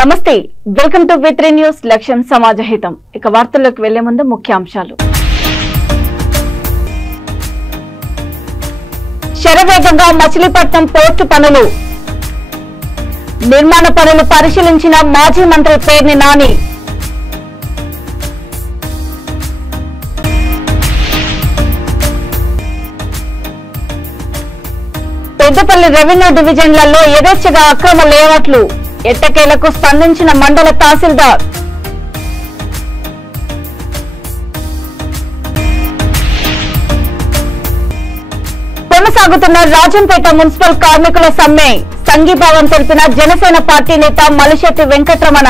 నమస్తే welcome to వి3 news లక్ష్యం సమాజహితం ఇక వార్తల్లోకి వెళ్లే ముందు ముఖ్యాంశాలు శరవేగంగా మచిలీపట్నం పోర్టు పనులు నిర్మాణ పనులు పరిశీలించిన మాజీ మంత్రి పేర్ని నాని పెద్దపల్లి రెవెన్యూ డివిజన్లలో యథేచ్ఛగా అక్రమ లేఅవుట్లు ఎట్టకేలకు స్పందించిన మండల తహసీల్దార్ కొనసాగుతున్న రాజంపేట మున్సిపల్ కార్మికుల సమ్మె సంఘీభావం తెలిపిన జనసేన పార్టీ నేత మలిశెట్టి వెంకటరమణ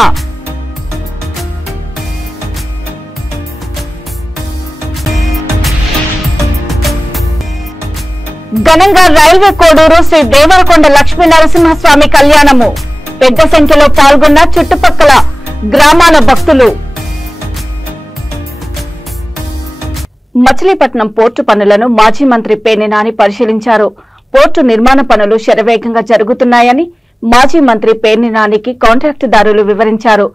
ఘనంగా రైల్వే కోడూరు శ్రీ దేవరకొండ లక్ష్మీ నరసింహస్వామి కళ్యాణము పెద్ద సంఖ్యలో పాల్గొన్న చుట్టుపక్కల గ్రామాల భక్తులు మచిలీపట్నం పోర్టు పనులను మాజీ మంత్రి పేర్ని నాని పరిశీలించారు. పోర్టు నిర్మాణ పనులు శరవేగంగా జరుగుతున్నాయని మాజీ మంత్రి పేర్ని నానికి కాంట్రాక్టుదారులు వివరించారు.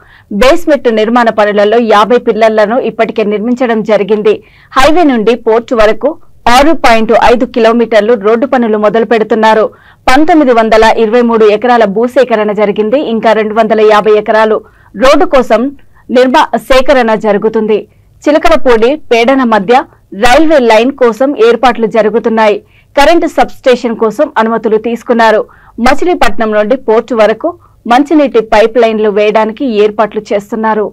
బేస్మెంట్ నిర్మాణ పనులలో 50 పిల్లర్లను ఇప్పటికే నిర్మించడం జరిగింది. హైవే నుండి పోర్టు వరకు 6.5 కిలోమీటర్లు రోడ్డు పనులు మొదలు పెడుతున్నారు. 1923 ఎకరాల భూసేకరణ జరిగింది. ఇంకా 250 ఎకరాలు రోడ్డు కోసం సేకరణ జరుగుతుంది. చిలకలపూడి పేడన మధ్య రైల్వే లైన్ కోసం ఏర్పాట్లు జరుగుతున్నాయి. కరెంటు సబ్ స్టేషన్ కోసం అనుమతులు తీసుకున్నారు. మచిలీపట్నం నుండి పోర్టు వరకు మంచినీటి పైప్ లైన్లు వేయడానికి ఏర్పాట్లు చేస్తున్నారు.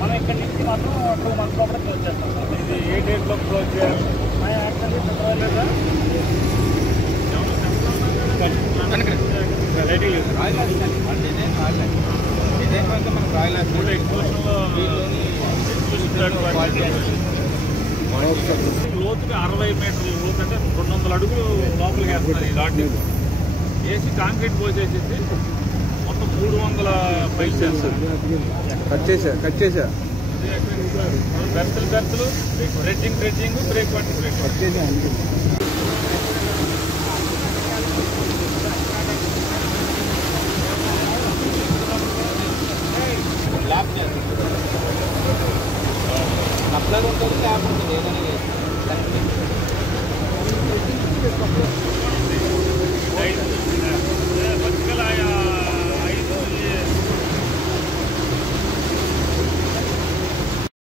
మనం ఇక్కడ నుంచి మాత్రం 2 months లోపల క్లోజ్ చేస్తాం సార్. ఇది ఏ డేట్లో క్లోజ్ చేయాలి యాక్చువల్లీ లోతుగా 60 మీటర్ల లోతు అంటే 200 అడుగులు లోపలికి వేస్తున్నారు. ఈ రాడ్ వేసి కాంక్రీట్ పోసేసి మొత్తం 300 పైప్స్ వేస్తారు. కట్ చేశారు బెర్తులు డ్రెడ్జింగ్ బ్రేక్ అప్లై ఉంటుంది ల్యాబ్ ఉంటుంది ఏదైనా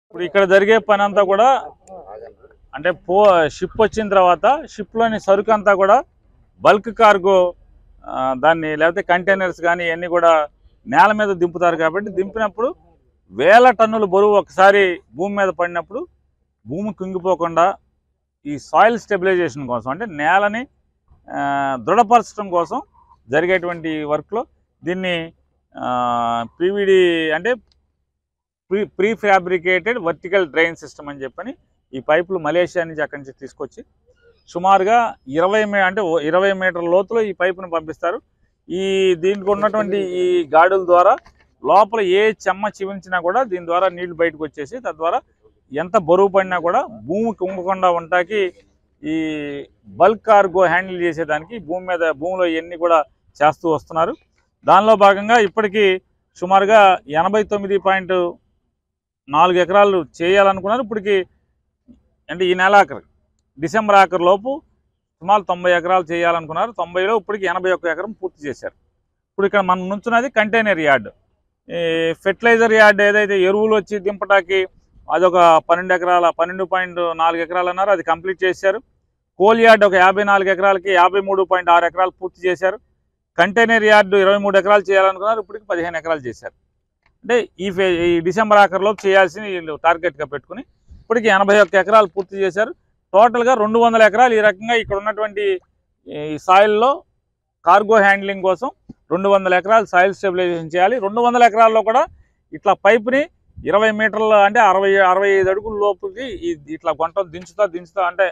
ఇప్పుడు ఇక్కడ జరిగే పని అంతా కూడా అంటే షిప్ వచ్చిన తర్వాత షిప్లోని సరుకు అంతా కూడా బల్క్ కార్గో దాన్ని లేకపోతే కంటైనర్స్ కానీ ఇవన్నీ కూడా నేల మీద దింపుతారు. కాబట్టి దింపినప్పుడు 1000 టన్నుల బరువు ఒకసారి భూమి మీద పడినప్పుడు భూమి కుంగిపోకుండా ఈ సాయిల్ స్టెబిలైజేషన్ కోసం అంటే నేలని దృఢపరచడం కోసం జరిగేటువంటి వర్క్లో దీన్ని పీవీడీ అంటే pre fabricated vertical drain system అని చెప్పని ఈ పైపులు మలేషియా నుంచి అక్కడి నుంచి తీసుకొచ్చి సుమారుగా 20 మీటర్ల లోతులో ఈ పైపును పంపిస్తారు. దీనికి ఉన్నటువంటి ఈ గాడుల ద్వారా లోపల ఏ చెమ్మ చివించినా కూడా దీని ద్వారా నీళ్లు బయటకు వచ్చేసి తద్వారా ఎంత బరువు పడినా కూడా భూమి కుంగకుండా ఉంటాకి ఈ బల్క్ కార్గో హ్యాండిల్ చేసేదానికి భూమిలో ఇవన్నీ కూడా చేస్తూ వస్తున్నారు. దానిలో భాగంగా ఇప్పటికీ సుమారుగా 89.4 ఎకరాలు చేయాలనుకున్నారు. ఇప్పటికి అంటే ఈ నెల డిసెంబర్ ఆఖరు లోపు సుమారు 90 ఎకరాలు చేయాలనుకున్నారు. 90లో ఇప్పటికి 81 ఎకరం పూర్తి చేశారు. ఇప్పుడు ఇక్కడ మనం నుంచున్నది కంటైనర్ యార్డ్. ఈ ఫెర్టిలైజర్ యార్డ్ ఏదైతే ఎరువులు వచ్చి దింపటానికి అదొక 12.4 ఎకరాలు అన్నారు, అది కంప్లీట్ చేశారు. కోల్ యార్డ్ ఒక 54 ఎకరాలకి 53.6 ఎకరాలు పూర్తి చేశారు. కంటైనర్ యార్డు 23 ఎకరాలు చేయాలనుకున్నారు, ఇప్పటికి 15 ఎకరాలు చేశారు. అంటే ఈ డిసెంబర్ ఆఖరులోపు చేయాల్సిన వీళ్ళు టార్గెట్గా పెట్టుకుని ఇప్పటికి 81 ఎకరాలు పూర్తి చేశారు. టోటల్గా 200 ఎకరాలు ఈ రకంగా ఇక్కడ ఉన్నటువంటి ఈ సాయిల్లో కార్గో హ్యాండ్లింగ్ కోసం 200 ఎకరాలు సాయిల్ స్టెబిలైజేషన్ చేయాలి. 200 ఎకరాల్లో కూడా ఇట్లా పైపుని 20 మీటర్ల అంటే 65 అడుగుల లోపుకి ఇట్లా గొంటలు దించుతా అంటే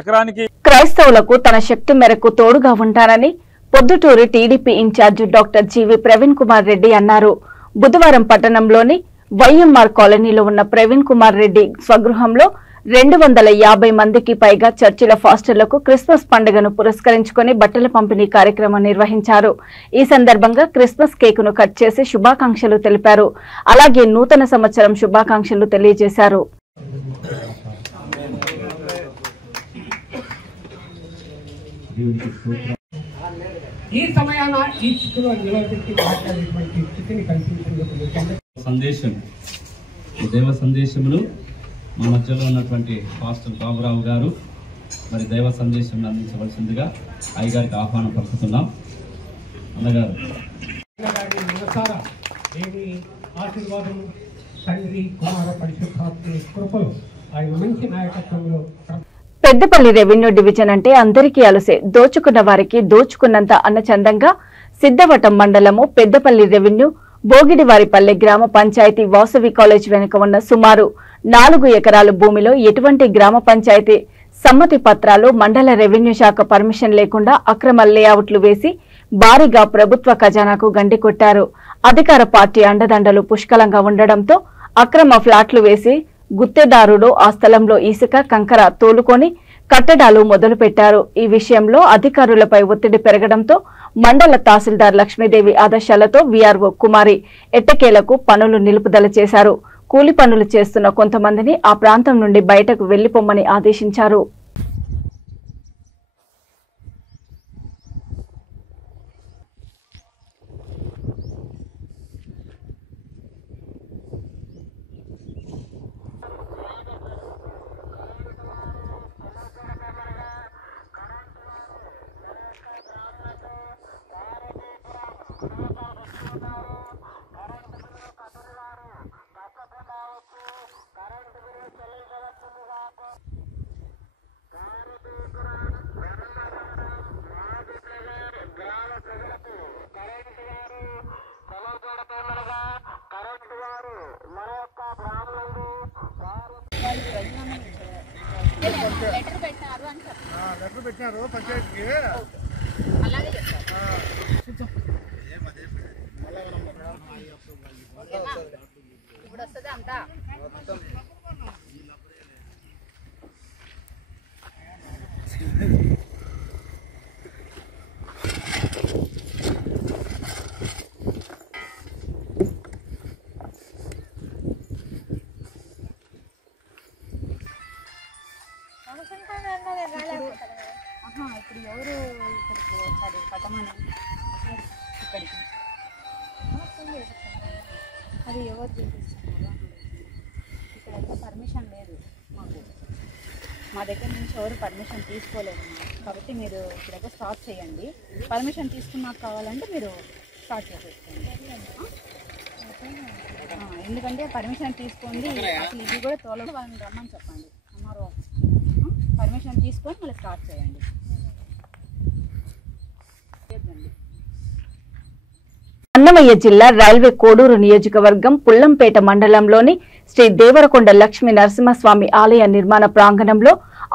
ఎకరానికి. క్రైస్తవులకు తన శక్తి మేరకు తోడుగా ఉంటానని పొద్దుటూరు టీడీపీ ఇన్ఛార్జ్ డాక్టర్ జీవి ప్రవీణ్ కుమార్ రెడ్డి అన్నారు. బుధవారం పట్టణంలోని వైఎంఆర్ కాలనీలో ఉన్న ప్రవీణ్ కుమార్ రెడ్డి స్వగృహంలో 250 మందికి పైగా చర్చిల ఫాస్టర్లకు క్రిస్మస్ పండుగను పురస్కరించుకుని బట్టల పంపిణీ కార్యక్రమం నిర్వహించారు. ఈ సందర్భంగా క్రిస్మస్ కేకును కట్ చేసి శుభాకాంక్షలు తెలిపారు. అలాగే నూతన సంవత్సరం శుభాకాంక్షలు తెలియజేశారు. ఈ సమయాన ఈ స్థితిలో నిలబెట్టి మాట్లాడేటువంటి స్థితిని కల్పించేందుకు సందేశం దైవ సందేశములు మా మధ్యలో ఉన్నటువంటి పాస్టర్ బాబురావు గారు మరి దైవ సందేశం అందించవలసిందిగా అయ్యగారికి ఆహ్వానం పలుకుతున్నాం. అన్నగారు మనసారా దేవి ఆశీర్వాదము తండ్రి కుమార పరిశుద్ధాత్మ కృపలు ఆయన మంచి నాయకత్వంలో. పెద్దపల్లి రెవెన్యూ డివిజన్ అంటే అందరికీ అలసే, దోచుకున్న వారికి దోచుకున్నంత అన్నచందంగా సిద్ధవటం మండలము పెద్దపల్లి రెవెన్యూ భోగిడివారిపల్లె గ్రామ పంచాయతీ వాసవి కాలేజ్ వెనుక ఉన్న సుమారు 4 ఎకరాల భూమిలో ఎటువంటి గ్రామ పంచాయతీ సమ్మతి పత్రాలు మండల రెవెన్యూ శాఖ పర్మిషన్ లేకుండా అక్రమ లేఅవుట్లు వేసి భారీగా ప్రభుత్వ ఖజానాకు గండి కొట్టారు. అధికార పార్టీ అండదండలు పుష్కలంగా ఉండడంతో అక్రమ ఫ్లాట్లు వేసి గుత్తేదారుడు ఆ స్థలంలో ఇసుక కంకర తోలుకొని కట్టడాలు మొదలుపెట్టారు. ఈ విషయంలో అధికారులపై ఒత్తిడి పెరగడంతో మండల తహసీల్దార్ లక్ష్మీదేవి ఆదేశాలతో వీఆర్ఓ కుమారి ఎట్టకేలకు పనులు నిలుపుదల చేశారు. కూలి పనులు చేస్తున్న కొంతమందిని ఆ ప్రాంతం నుండి బయటకు వెళ్లిపోమ్మని ఆదేశించారు. లెటర్ పెట్టినారు పంచాయతీకి. అలాగే ఇప్పుడు వస్తుంది అంతా. ఇప్పుడు ఎవరు ఇక్కడికి వస్తారు కట్టమని ఇక్కడికి అది ఎవరు చూపిస్తున్నారు? ఇక్కడ పర్మిషన్ లేదు మాకు, మా దగ్గర నుంచి ఎవరు పర్మిషన్ తీసుకోలేదు కాబట్టి మీరు ఇక్కడైతే స్టార్ట్ చేయండి. పర్మిషన్ తీసుకున్నాక కావాలంటే మీరు స్టార్ట్ చేసేసుకోండి. ఎందుకంటే పర్మిషన్ తీసుకోండి, అసలు ఇది కూడా తోలదు, వాళ్ళని రమ్మని చెప్పండి. ఎంఆర్ఓ పర్మిషన్ తీసుకొని మళ్ళీ స్టార్ట్ చేయండి. అన్నమయ్య జిల్లా రైల్వే కోడూరు నియోజకవర్గం పుల్లంపేట మండలంలోని శ్రీ దేవరకొండ లక్ష్మీ నరసింహస్వామి ఆలయ నిర్మాణ ప్రాంగణంలో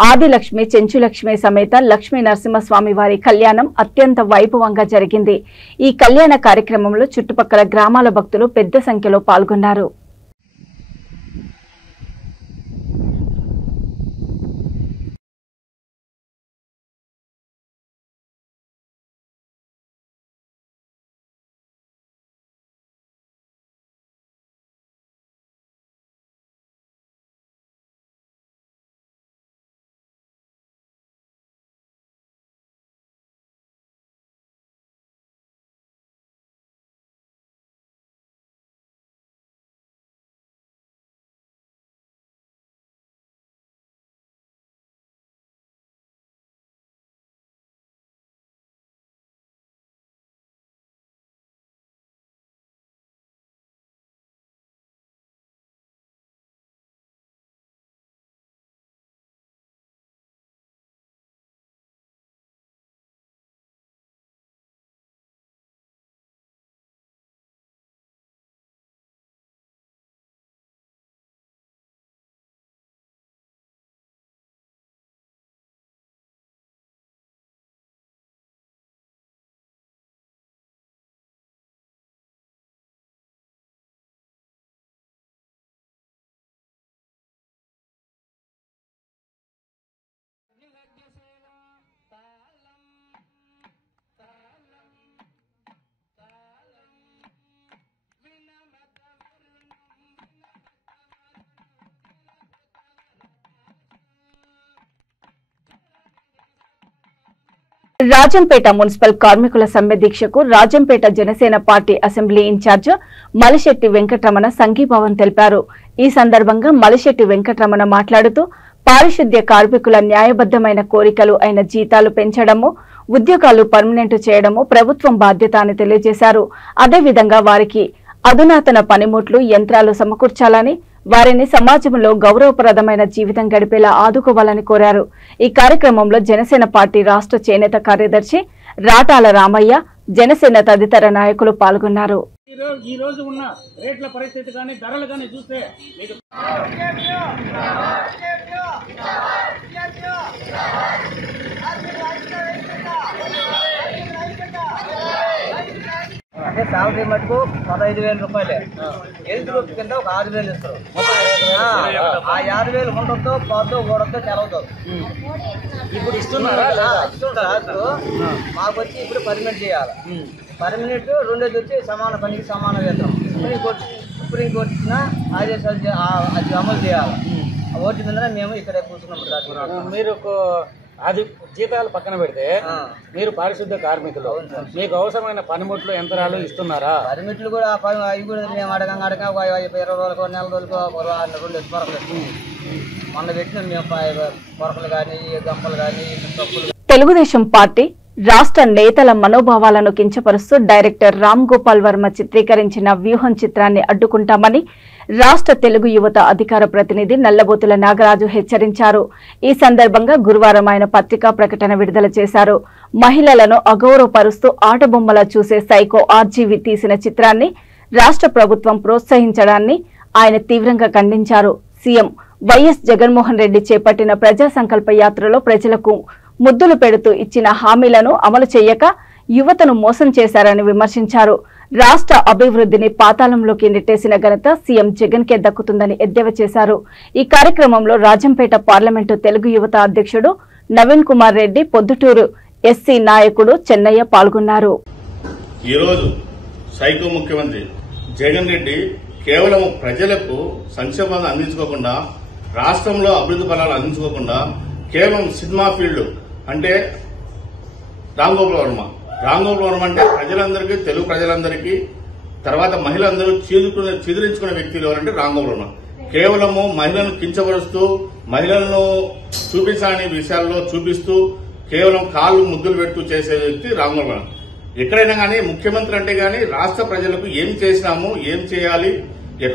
ఆదిలక్ష్మి చెంచులక్ష్మి సమేత లక్ష్మీ నరసింహస్వామి వారి కళ్యాణం అత్యంత వైభవంగా జరిగింది. ఈ కళ్యాణ కార్యక్రమంలో చుట్టుపక్కల గ్రామాల భక్తులు పెద్ద సంఖ్యలో పాల్గొన్నారు. రాజంపేట మున్సిపల్ కార్మికుల సమ్మె దీక్షకు Rajampet Janasena party assembly in charge Malisetti Venkataramana సంఘీభావం తెలిపారు. ఈ సందర్భంగా మలిశెట్టి వెంకటరమణ మాట్లాడుతూ పారిశుద్ధ్య కార్మికుల న్యాయబద్దమైన కోరికలు అయిన జీతాలు పెంచడము, ఉద్యోగాలు పర్మనెంట్ చేయడము ప్రభుత్వం బాధ్యత అని తెలియజేశారు. అదేవిధంగా వారికి అధునాతన పనిముట్లు, యంత్రాలు సమకూర్చాలని, వారిని సమాజంలో గౌరవప్రదమైన జీవితం గడిపేలా ఆదుకోవాలని కోరారు. ఈ కార్యక్రమంలో జనసేన పార్టీ రాష్ట్ర చేనేత కార్యదర్శి రాటాల రామయ్య, జనసేన తదితర నాయకులు పాల్గొన్నారు. ఈ రోజు ఉన్న రేట్ల పరిస్థితి కానీ ధరలు కానీ చూస్తే అంటే శాలరీ మటుకు 15,000 రూపాయలే. హెల్త్ గ్రూప్ కింద ఒక 6,000 ఇస్తారు. ఆ 5,000 ఉండొద్దు, పోద్దు, ఓడొద్దు, తెలవద్దు. ఇప్పుడు ఇస్తున్నారా? ఇస్తున్నారు. మాకు వచ్చి ఇప్పుడు పర్మనెంట్ చేయాలి. పర్మనెంట్ రెండోది వచ్చి సమాన పనికి సమాన వేతనం. సుప్రీంకోర్టు ఇచ్చిన ఆదేశాలు అది అమలు చేయాలి. ఓటు మీద మేము ఇక్కడ కూర్చున్నాం. మీరు అది జీతాలు పక్కన పెడితే మీరు పారిశుద్ధ్య కార్మికులు, మీకు అవసరమైన పనిముట్లు, యంత్రాలు ఇస్తున్నారా? పర్మిట్లు కూడా అవి కూడా మేము అడగ 20 రోజులకు, నెల రోజులకు 2 పొరకలు మొన్న పెట్టినాం మేము. పొరకలు కానీ, గంపలు కానీ, తప్పులు. తెలుగుదేశం పార్టీ రాష్ట్ర నేతల మనోభావాలను కించపరుస్తూ డైరెక్టర్ రామ్ గోపాల్ వర్మ చిత్రీకరించిన వ్యూహం చిత్రాన్ని అడ్డుకుంటామని రాష్ట్ర తెలుగు యువత అధికార ప్రతినిధి నల్లబోతుల నాగరాజు హెచ్చరించారు. ఈ సందర్భంగా గురువారం ఆయన పత్రికా ప్రకటన విడుదల చేశారు. మహిళలను అగౌరవపరుస్తూ ఆటబొమ్మలా చూసే సైకో ఆర్జీవి తీసిన చిత్రాన్ని రాష్ట్ర ప్రభుత్వం ప్రోత్సహించడాన్ని ఆయన తీవ్రంగా ఖండించారు. సీఎం వైఎస్ జగన్మోహన్ రెడ్డి చేపట్టిన ప్రజా సంకల్ప యాత్రలో ప్రజలకు ముద్దులు పెడుతూ ఇచ్చిన హామీలను అమలు చేయక యువతను మోసం చేశారని విమర్శించారు. రాష్ట్ర అభివృద్ధిని పాతాళంలోకి నెట్టేసిన ఘనత సీఎం జగన్ కే దక్కుతుందని ఎద్దేవా చేశారు. ఈ కార్యక్రమంలో రాజంపేట పార్లమెంటు తెలుగు యువత అధ్యక్షుడు నవీన్ కుమార్ రెడ్డి, పొద్దుటూరు ఎస్సీ నాయకుడు చెన్నయ్య పాల్గొన్నారు. ఈరోజు సైకో ముఖ్యమంత్రి జగన్ రెడ్డి కేవలం ప్రజలకు సంక్షేమాన్ని అందించుకోకుండా, రాష్ట్రంలో అభివృద్ధి ఫలాలు అందించుకోకుండా కేవలం సినిమా ఫీల్డ్ అంటే రామ్ గోపాల్ వర్మ అంటే ప్రజలందరికీ, తెలుగు ప్రజలందరికీ, తర్వాత మహిళలందరూ చిదిరించుకునే వ్యక్తులు ఎవరంటే రామ్ గోపాల్ వర్మ. కేవలము మహిళలను కించపరుస్తూ, మహిళలను చూపించాలని విషయాల్లో చూపిస్తూ, కేవలం కాళ్ళు ముద్దులు పెడుతూ చేసే వ్యక్తి రామ్ గోపాల్ వర్మ. ఎక్కడైనా కానీ ముఖ్యమంత్రి అంటే కానీ రాష్ట్ర ప్రజలకు ఏం చేసినాము, ఏం చేయాలి,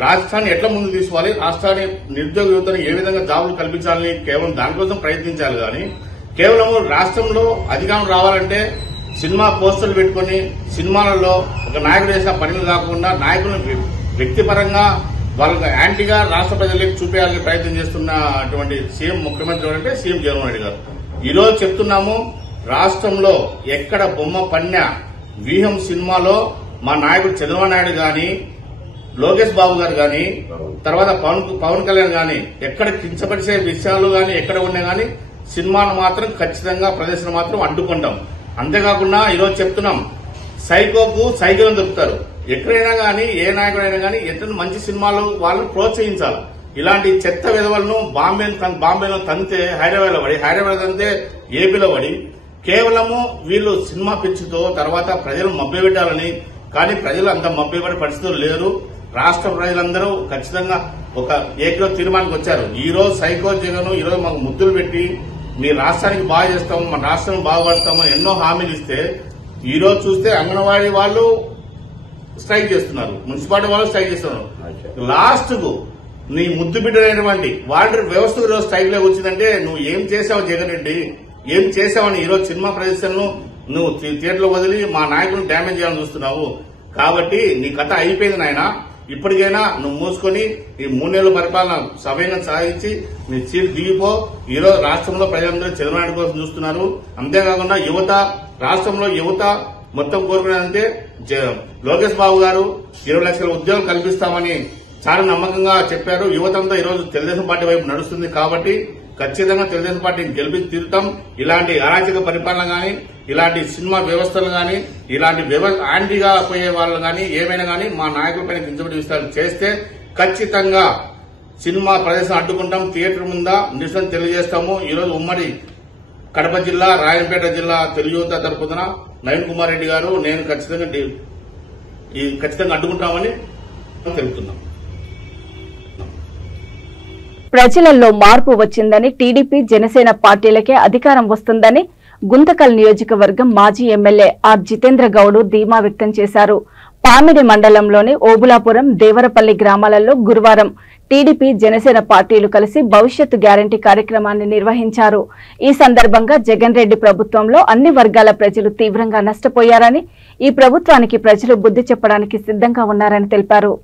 రాష్ట్రాన్ని ఎట్లా ముందుకు తీసుకోవాలి, రాష్ట్రాన్ని నిరుద్యోగ యువతను ఏ విధంగా జాబులు కల్పించాలని కేవలం దానికోసం ప్రయత్నించాలి. కానీ కేవలం రాష్ట్రంలో అధికారం రావాలంటే సినిమా పోస్టర్లు పెట్టుకుని సినిమాలలో ఒక నాయకుడు చేసిన పనులు కాకుండా నాయకులను వ్యక్తిపరంగా వాళ్ళకి యాంటీగా రాష్ట్ర ప్రజలకు చూపేయాలని ప్రయత్నం చేస్తున్నటువంటి సీఎం ముఖ్యమంత్రి అంటే సీఎం జగన్మోహన్ రెడ్డి గారు. ఈ రోజు చెప్తున్నాము, రాష్ట్రంలో ఎక్కడ బొమ్మ పన్య వ్యూహం సినిమాలో మా నాయకుడు చంద్రబాబు నాయుడు గాని, లోకేష్ బాబు గారు గాని, తర్వాత పవన్ కళ్యాణ్ గాని ఎక్కడ కించపరిచే విషయాలు గాని ఎక్కడ ఉన్నా గాని సినిమాను మాత్రం ఖచ్చితంగా ప్రదర్శన మాత్రం అడ్డుకుంటాం. అంతేకాకుండా ఈరోజు చెప్తున్నాం, సైకోకు సైకిల్ దొరుకుతారు. ఎక్కడైనా గానీ ఏ నాయకుడైనా గానీ ఎంత మంచి సినిమాలు వాళ్ళని ప్రోత్సహించాలి. ఇలాంటి చెత్త విధవలను బాంబేలో తంతే హైదరాబాద్ తంతే ఏపీలో పడి కేవలము వీళ్ళు సినిమా పిచ్చితో తర్వాత ప్రజలు మభ్యపెట్టాలని, కానీ ప్రజలు అంత మభ్యపడే పరిస్థితులు లేరు. రాష్ట్ర ప్రజలందరూ ఖచ్చితంగా ఒక ఏకో తీర్మానానికి వచ్చారు. ఈ రోజు సైకో జగన్ ఈ రోజు మాకు ముద్దులు పెట్టి మీ రాష్ట్రానికి బాగా చేస్తాము, మన రాష్ట్రాన్ని బాగుపడతాము ఎన్నో హామీలు ఇస్తే ఈ రోజు చూస్తే అంగన్వాడీ వాళ్ళు స్ట్రైక్ చేస్తున్నారు, మున్సిపాలిటీ వాళ్ళు స్ట్రైక్ చేస్తున్నారు. లాస్ట్ కు నీ ముద్దు బిడ్డలైనటువంటి వాలంటీర్ వ్యవస్థ ఈరోజు స్ట్రైక్ లో వచ్చిందంటే నువ్వు ఏం చేసావు జగన్ రెడ్డి, ఏం చేసావని ఈరోజు సినిమా ప్రదర్శనను నువ్వు థియేటర్లో వదిలి మా నాయకులను డ్యామేజ్ చేయాలని చూస్తున్నావు. కాబట్టి నీ కథ అయిపోయింది నాయన. ఇప్పటికైనా నువ్వు మూసుకొని ఈ 3 నెలల పరిపాలన సవ్యంగా సాగించి నీ సీట్ దిగిపో. ఈరోజు రాష్ట్రంలో ప్రజలందరూ చంద్రబాబు నాయుడు కోసం చూస్తున్నారు. అంతేకాకుండా యువత, రాష్ట్రంలో యువత మొత్తం కోరుకునేదంటే లోకేష్ బాబు గారు 20 లక్షల ఉద్యోగాలు కల్పిస్తామని చాలా నమ్మకంగా చెప్పారు. యువతంతా ఈరోజు తెలుగుదేశం పార్టీ వైపు నడుస్తుంది. కాబట్టి ఖచ్చితంగా తెలుగుదేశం పార్టీని గెలిపించి తీరుతాం. ఇలాంటి అరాచక పరిపాలన గాని, ఇలాంటి సినిమా వ్యవస్థలు గాని, ఇలాంటి యాంటీగా పోయే వాళ్ళు గాని ఏమైనా గాని మా నాయకులపైన కించబడి విషయాలు చేస్తే ఖచ్చితంగా సినిమా ప్రదర్శన అడ్డుకుంటాం. థియేటర్ ముందా నిరసన తెలియజేస్తాము. ఈరోజు ఉమ్మడి కడప జిల్లా రాయలపేట జిల్లా తెలుగు యువత తరపున నవీన్ కుమార్ రెడ్డి గారు నేను ఖచ్చితంగా అడ్డుకుంటామని తెలుపుతున్నాం. ప్రజలలో మార్పు వచ్చిందని టీడీపీ జనసేన పార్టీలకే అధికారం వస్తుందని గుంతకల్ నియోజకవర్గం మాజీ ఎమ్మెల్యే ఆర్ జితేంద్ర గౌడ్ ధీమా వ్యక్తం చేశారు. పామిడి మండలంలోని ఓబులాపురం, దేవరపల్లి గ్రామాలలో గురువారం టీడీపీ జనసేన పార్టీలు కలిసి భవిష్యత్తు గ్యారంటీ కార్యక్రమాన్ని నిర్వహించారు. ఈ సందర్భంగా జగన్ రెడ్డి ప్రభుత్వంలో అన్ని వర్గాల ప్రజలు తీవ్రంగా నష్టపోయారని, ఈ ప్రభుత్వానికి ప్రజలు బుద్ధి చెప్పడానికి సిద్ధంగా ఉన్నారని తెలిపారు.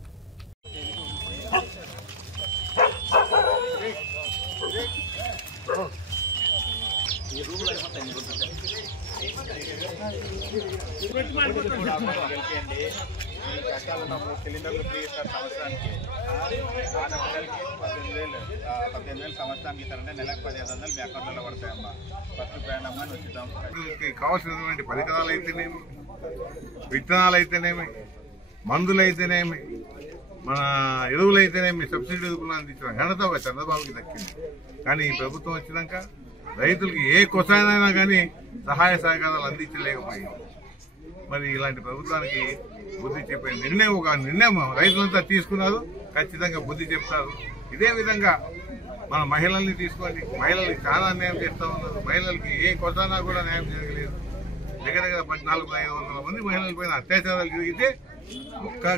సిలిండర్లు ఫ్రీ ఇస్తారు సంవత్సరానికి. ఆడపిల్లలకి 18,000 సంవత్సరానికి ఇస్తారంటే నెలకు 15,000 మీ అకౌంట్లో పడతాయమ్మా. ఫస్ట్ ప్రయాణమ్మా వచ్చిద్దాం. కావాల్సినటువంటి పరికరాలు అయితేనేమి, విత్తనాలు అయితేనేమి, మందులు అయితేనేమి, మన ఎరువులు అయితేనేమి సబ్సిడీ రూపంలో అందించిన ఘనత ఒక చంద్రబాబుకి దక్కింది. కానీ ఈ ప్రభుత్వం వచ్చినాక రైతులకి ఏ కొసానైనా కానీ సహాయ సహకారాలు అందించలేకపోయింది. మరి ఇలాంటి ప్రభుత్వానికి బుద్ధి చెప్పే నిర్ణయం రైతులంతా తీసుకున్నారు. ఖచ్చితంగా బుద్ధి చెప్తారు. ఇదే విధంగా మన మహిళల్ని తీసుకోండి. మహిళలకి చాలా న్యాయం చేస్తూ ఉన్నారు. మహిళలకి ఏ కొసానా కూడా న్యాయం జరగలేదు. దగ్గర 1400-500 మంది మహిళల పైన అత్యాచారాలు జరిగితే ఒక్క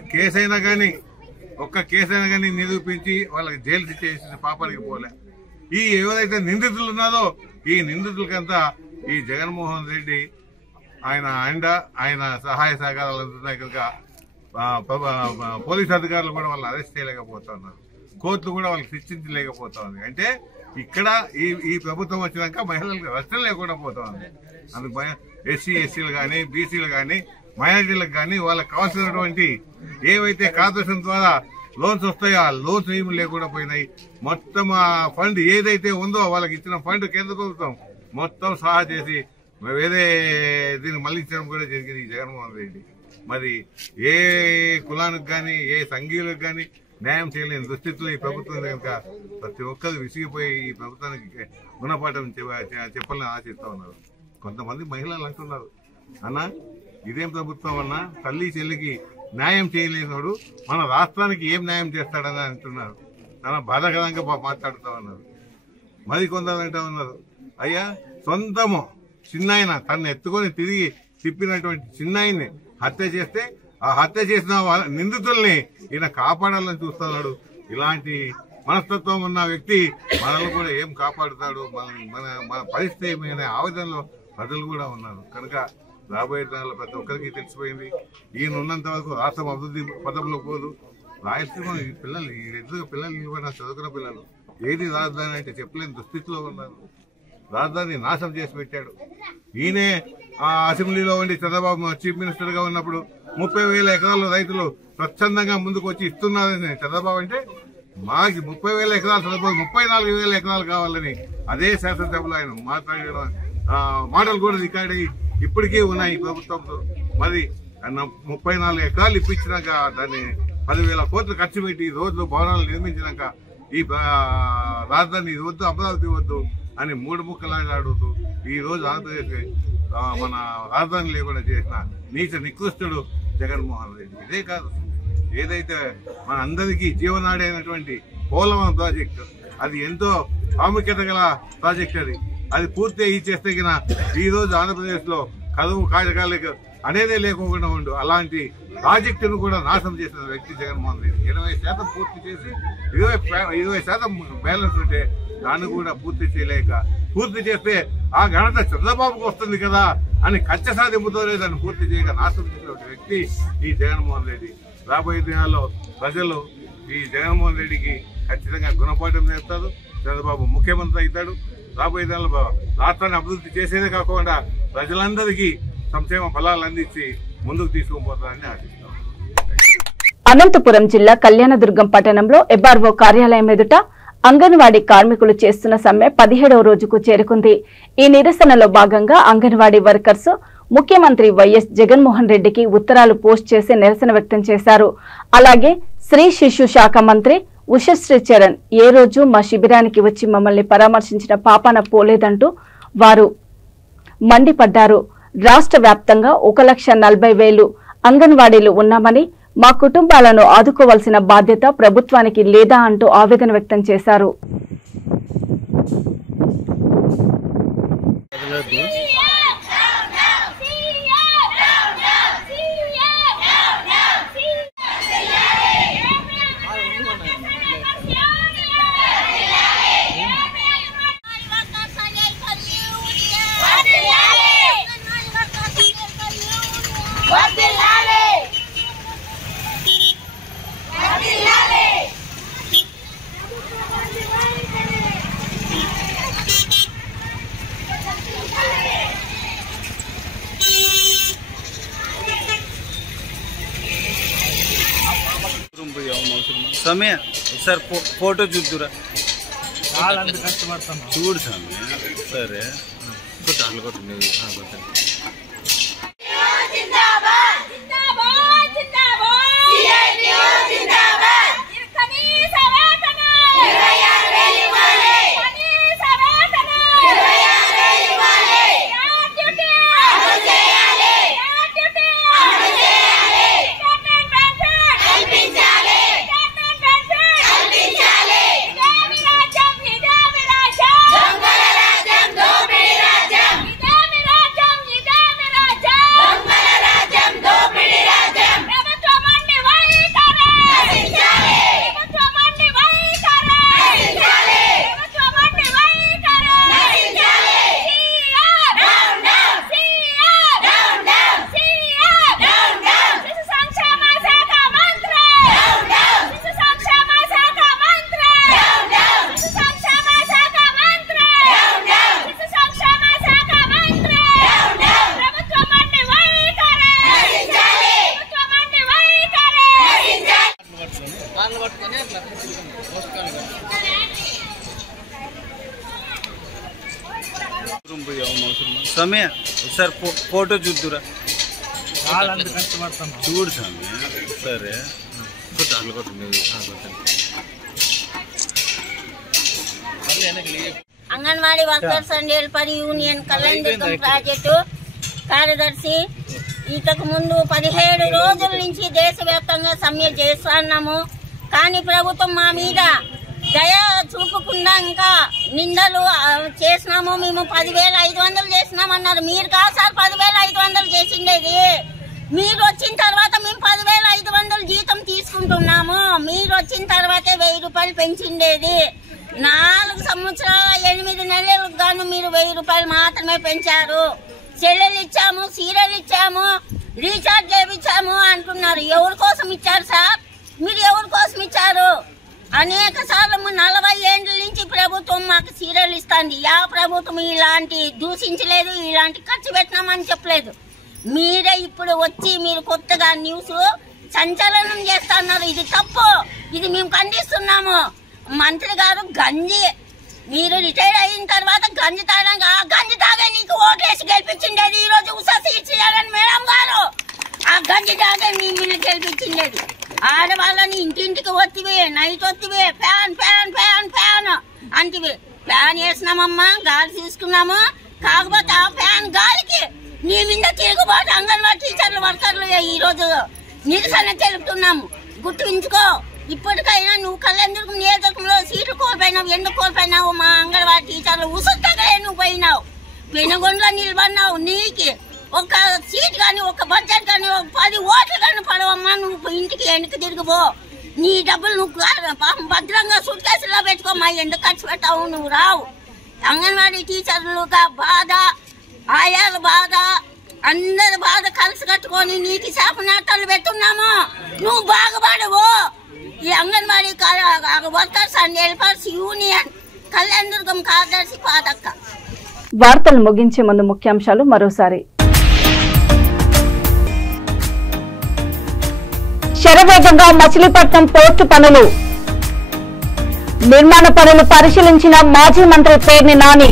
కేసైనా కానీ నిరూపించి వాళ్ళకి జైలు శిక్ష చేసిన పాపానికి పోలే. ఈ ఎవరైతే నిందితులు ఉన్నారో ఈ నిందితులకంతా ఈ జగన్మోహన్ రెడ్డి ఆయన సహాయ సహకారాలు అందుతున్నాయి కనుక పోలీసు అధికారులు కూడా వాళ్ళని అరెస్ట్ చేయలేకపోతున్నారు. కోర్టులు కూడా వాళ్ళకి శిక్షించలేకపోతుంది. అంటే ఇక్కడ ఈ ప్రభుత్వం వచ్చినాక మహిళలకు రక్షణ లేకుండా పోతుంది. అందుకు ఎస్సీలు కానీ, బీసీలు కానీ, మైనారిటీలకు కానీ వాళ్ళకి కావాల్సినటువంటి ఏవైతే కార్పొరేషన్ ద్వారా లోన్స్ వస్తాయో ఆ లోన్స్ ఏమి లేకుండా పోయినాయి. మొత్తం ఆ ఫండ్ ఏదైతే ఉందో వాళ్ళకి ఇచ్చిన ఫండ్ కేంద్ర ప్రభుత్వం మొత్తం సహా చేసి వేరే దీన్ని మళ్లించడం కూడా జరిగింది ఈ జగన్మోహన్ రెడ్డి. మరి ఏ కులానికి కానీ ఏ సంఘీయులకు కానీ న్యాయం చేయలేని దుస్థితిలో ఈ ప్రభుత్వం కనుక ప్రతి ఒక్కరు విసిగిపోయి ఈ ప్రభుత్వానికి గుణపాఠం చెప్పాలని ఆశిస్తా ఉన్నారు. కొంతమంది మహిళలు అంటున్నారు, అన్నా ఇదేం ప్రభుత్వం అన్నా, తల్లి చెల్లికి న్యాయం చేయలేనివాడు మన రాష్ట్రానికి ఏం న్యాయం చేస్తాడని అంటున్నారు. చాలా బాధాకరంగా మాట్లాడుతూ ఉన్నారు. మరి కొందరు అంటూ ఉన్నారు, అయ్యా సొంతము చిన్నాయన తను ఎత్తుకొని తిరిగి తిప్పినటువంటి చిన్నాయన్ని హత్య చేస్తే ఆ హత్య చేసిన నిందితుల్ని ఈయన కాపాడాలని చూస్తున్నాడు. ఇలాంటి మనస్తత్వం ఉన్న వ్యక్తి మనల్ని కూడా ఏం కాపాడుతాడు, మన పరిస్థితి ఏమైనా ఆవేదనలో ప్రజలు కూడా ఉన్నారు. కనుక రాబోయే దినాల్లో ప్రతి ఒక్కరికి తెలిసిపోయింది, ఈయన ఉన్నంత వరకు రాష్ట్రం అభివృద్ధి పదంలో పోదు. రాయలసీమ పిల్లలు ఎదురుగా పిల్లలు నిలబడిన చదువుకున్న పిల్లలు ఏది రాజధాని అంటే చెప్పలేని దుస్థితిలో ఉన్నారు. రాజధాని నాశనం చేసి పెట్టాడు. ఈయనే అసెంబ్లీలో ఉండి చంద్రబాబు చీఫ్ మినిస్టర్ గా ఉన్నప్పుడు 30,000 ఎకరాలు రైతులు స్వచ్ఛందంగా ముందుకు వచ్చి ఇస్తున్నారని చంద్రబాబు అంటే, మాకు 30,000 ఎకరాలు చంద్రబాబు 34,000 ఎకరాలు కావాలని అదే శాసనసభలో ఆయన మాట్లాడిన మాటలు కూడా రికార్డ్ అయ్యి ఇప్పటికీ ఉన్నాయి ప్రభుత్వంతో. మరి 34 ఎకరాలు ఇప్పించినాక దాన్ని 10,000 కోట్లు ఖర్చు పెట్టి రోడ్లు భవనాలు నిర్మించినాక ఈ రాజధాని వద్దు, అమరావతి వద్దు అని 3 ముక్కలాగా అడుగుతూ ఈ రోజు ఆంధ్రప్రదేశ్ మన రాజధాని లేకుండా చేసిన నీచ నికృష్టుడు జగన్మోహన్ రెడ్డి. ఇదే కాదు, ఏదైతే మన అందరికీ జీవనాడి అయినటువంటి పోలవరం ప్రాజెక్టు, అది ఎంతో ప్రాముఖ్యత గల ప్రాజెక్ట్. అది పూర్తి అయ్యి చేస్తే ఈ రోజు ఆంధ్రప్రదేశ్ లో కరువు కాటకాలకు అనేదే లేకుండా ఉండు. అలాంటి ప్రాజెక్టును కూడా నాశనం చేసిన వ్యక్తి జగన్మోహన్ రెడ్డి. 80% పూర్తి చేసి 20% బ్యాలెన్స్ ఉంటే దాన్ని కూడా పూర్తి చేయలేక, పూర్తి చేస్తే ఆ ఘనత చంద్రబాబుకు వస్తుంది కదా అని కచ్చ సాధింపుతోనే దాన్ని పూర్తి చేయక నాశనం చేసిన వ్యక్తి ఈ జగన్మోహన్ రెడ్డి. రాబోయే దినాల్లో ప్రజలు ఈ జగన్మోహన్ రెడ్డికి ఖచ్చితంగా గుణపాఠం నేర్పుతారు. చంద్రబాబు ముఖ్యమంత్రి అవుతాడు. రాబోయే దినాల్లో రాష్ట్రాన్ని అభివృద్ధి చేసేదే కాకుండా ప్రజలందరికీ సంక్షేమ ఫలాలు అందించి ముందుకు తీసుకుపోతారని ఆశిస్తాం. అనంతపురం జిల్లా కళ్యాణదుర్గం పట్టణంలో ఎబార్ఓ కార్యాలయం ఎదుట అంగన్వాడీ కార్మికులు చేస్తున్న సమ్మె 17వ రోజుకు చేరుకుంది. ఈ నిరసనలో భాగంగా అంగన్వాడీ వర్కర్స్ ముఖ్యమంత్రి వైఎస్ జగన్మోహన్ రెడ్డికి ఉత్తరాలు పోస్ట్ చేసి నిరసన వ్యక్తం చేశారు. అలాగే స్త్రీ శిశు శాఖ మంత్రి ఉషశ్రీ చరణ్ ఏ రోజు మా శిబిరానికి వచ్చి మమ్మల్ని పరామర్శించిన పాపాన పోలేదంటూ వారు మండిపడ్డారు. రాష్ట్ర వ్యాప్తంగా 1,40,000 అంగన్వాడీలు ఉన్నామని, మా కుటుంబాలను ఆదుకోవాల్సిన బాధ్యత ప్రభుత్వానికి లేదా అంటూ ఆవేదన వ్యక్తం చేశారు. సమయ సార్ ఫోటో చూద్దురా చూడు సమయ సరే అట్లా కొట్టండి సమయ సార్ ఫోటో చూద్దురా చూడు సమయ సరే అట్లా కొట్టండి anganwadi workers and helper union Kalyanadurgam project కార్యదర్శి. ఇంతకు ముందు 17 రోజుల నుంచి దేశవ్యాప్తంగా సమ్మె చేస్తున్నాము. కానీ ప్రభుత్వం మా మీద దయ చూపకుండా ఇంకా నిందలు చేసినాము. మేము 10,500 చేసినామన్నారు. మీరు కాదు సార్ 10,500 చేసిండేది. మీరు వచ్చిన తర్వాత మేము 10,500 జీతం తీసుకుంటున్నాము. మీరు వచ్చిన తర్వాతే 1,000 రూపాయలు పెంచిండేది. 4 సంవత్సరాల 8 నెలలకు గాను మీరు 1,000 రూపాయలు మాత్రమే పెంచారు. సెల్లెలు ఇచ్చాము, సీరియల్ ఇచ్చాము, రీఛార్జ్ చేయించాము అంటున్నారు. ఎవరి కోసం ఇచ్చారు సార్? మీరు ఎవరి కోసం ఇచ్చారు? అనేక సార్లు 40 ఏళ్ల నుంచి ప్రభుత్వం మాకు సీరియల్ ఇస్తుంది. యా ప్రభుత్వం ఇలాంటి దూషించలేదు, ఇలాంటి ఖర్చు పెట్టినామని చెప్పలేదు. మీరే ఇప్పుడు వచ్చి మీరు కొత్తగా న్యూస్ సంచలనం చేస్తున్నారు. ఇది తప్పు, ఇది మేము ఖండిస్తున్నాము. మంత్రి గారు గంజి, మీరు రిటైర్ అయిన తర్వాత గంజి తాగడానికి, ఆ గంజి తాగే నీకు ఓట్లేసి గెలిపించిండేది. ఈ రోజు ఉషా సీట్ చేయాలని మేడం గారు ఆ గంజి తాగే మీ మిల్లు గెలిపించిండేది. ఆడవాళ్ళని ఇంటింటికి వత్తివి, నైట్ వత్తివి, ఫ్యాన్ ఫ్యాన్ ఫ్యాన్ ఫ్యాన్ అంటివి. ఫ్యాన్ వేసినామమ్మా, గాలి తీసుకున్నాము. కాకపోతే ఆ ఫ్యాన్ గాలికి నీ మీద తిరుగుబాటు అంగన్వాడీ టీచర్లు వర్కర్లు ఈ రోజు నిరసన తెలుపుతున్నాము. గుర్తుంచుకో. ఇప్పటికైనా నువ్వు కళ్యాణదుర్గం నియోజకవర్గంలో సీట్లు కోల్పోయినావు. ఎందుకు కోల్పోయినావు? మా అంగన్వాడీ టీచర్లు ఉసురుతగా నువ్వు పోయినావు. పెనుగొండలో నిలబడినావు. నీకు ఒక సీట్ కానీ, ఒక బడ్జెట్ కానీ, ఒక 10 ఓట్లు కానీ పడవమ్మా. నువ్వు ఇంటికి వెనక్కి తిరిగిపో. నీ డబ్బులు నువ్వు భద్రంగా సూట్ కేసులో పెట్టుకోమ్మా. ఎందుకు ఖర్చు పెట్టావు? నువ్వు రావు. అంగన్వాడీ టీచర్లుగా బాధ, ఆయాల బాధ, అందరి బాధ కలిసి కట్టుకొని నీకు శాపనాటాలు పెట్టున్నాము. నువ్వు బాగుపడవు. ఈ anganwadi workers and helpers union Kalyanadurgam కార్యదర్శి పాదక్క. వార్తలు ముగించే ముందు ముఖ్యాంశాలు మరోసారి. శరవేగంగా మచిలీపట్నం పోర్టు పనులు. నిర్మాణ పనులు పరిశీలించిన మాజీ మంత్రి పేర్ని నాని.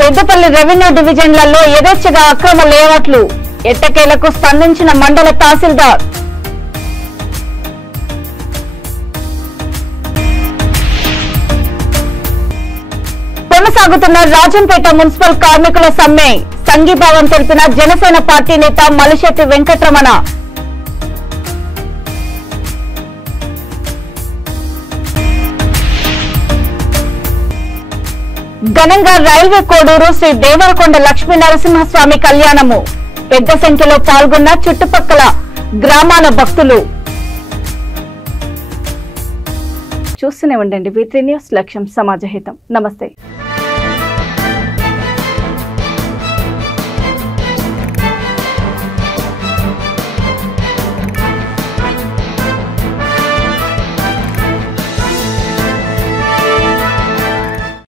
పెద్దపల్లి రెవెన్యూ డివిజన్లలో యథేచ్ఛగా అక్రమ లేఅవుట్లు. ఎట్టకేలకు స్పందించిన మండల తహసీల్దార్. కొనసాగుతున్న రాజంపేట మున్సిపల్ కార్మికుల సమ్మె సంఘీభావం తెలిపిన జనసేన పార్టీ నేత మలిశెట్టి వెంకటరమణ. ఘనంగా రైల్వే కోడూరు శ్రీ దేవరకొండ లక్ష్మీ నరసింహస్వామి కళ్యాణము. పెద్ద సంఖ్యలో పాల్గొన్న చుట్టుపక్కల గ్రామాల భక్తులు. చూస్తూనే ఉండండి V3 న్యూస్, లక్ష్యం సమాజహితం. నమస్తే.